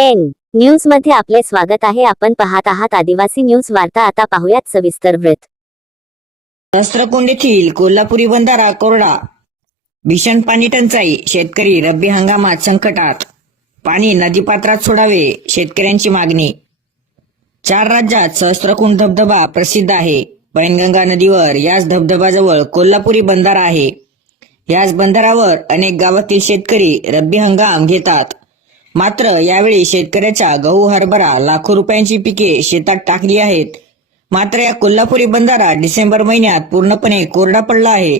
N न्यूजमध्ये आपले स्वागत आहे. आपण पाहत आहात आदिवासी न्यूज वार्ता. आता पाहूयात सविस्तर वृत्त. सहस्त्रकुंड येथील कोल्हापुरी बंधारा कोरडा. भीषण पाणी टंचाई शेतकरी रब्बी हंगामात संकटात. पाणी नदीपात्रात सोडावे शेतकऱ्यांची मागणी. चार राज्यात सहस्त्रकुंड धबधबा प्रसिद्ध आहे. पैनगंगा नदीवर याच धबधबाजवळ कोल्हापुरी बंधारा आहे. याच बंधारावर अनेक गावातील शेतकरी रब्बी हंगाम घेतात. मात्र यावेळी शेतकऱ्याच्या गहू हरभरा लाखो रुपयांची पिके शेतात टाकली आहेत. मात्र या कोल्हापुरी बंधारा डिसेंबर महिन्यात पूर्णपणे कोरडा पडला आहे.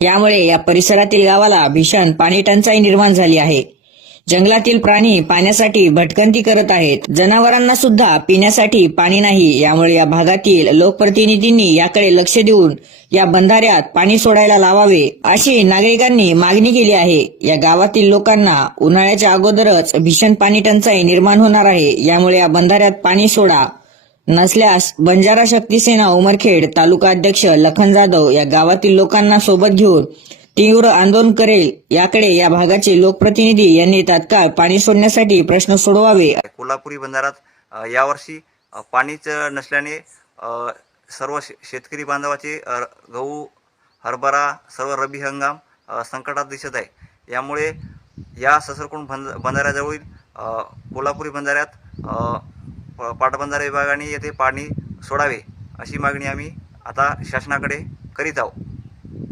यामुळे या परिसरातील गावाला भीषण पाणी टंचाई निर्माण झाली आहे. जंगलातील प्राणी पाण्यासाठी भटकंती करत आहेत. जनावरांना सुद्धा पिण्यासाठी पाणी नाही. यामुळे या भागातील लोकप्रतिनिधींनी याकडे लक्ष देऊन या बंधाऱ्यात पाणी सोडायला लावावे अशी नागरिकांनी मागणी केली आहे. या गावातील लोकांना उन्हाळ्याच्या अगोदरच भीषण पाणी टंचाई निर्माण होणार आहे. यामुळे या बंधाऱ्यात पाणी सोडा नसल्यास बंजारा शक्ती सेना उमरखेड तालुका अध्यक्ष लखन जाधव या गावातील लोकांना सोबत घेऊन तीव्र आंदोलन करेल याकडे या भागाचे लोकप्रतिनिधी यांनी तात्काळ पाणी सोडण्यासाठी प्रश्न सोडवावे. कोल्हापुरी बंधारात यावर्षी पाणीच नसल्याने सर्व शे शेतकरी बांधवाचे गहू हरभरा सर्व रब्बी हंगाम संकटात दिसत आहे. यामुळे या ससरकुंड बंध बंधाऱ्याजवळील कोल्हापुरी बंधाऱ्यात प- पाटबंधारा विभागाने येथे पाणी सोडावे अशी मागणी आम्ही आता शासनाकडे करीत आहोत.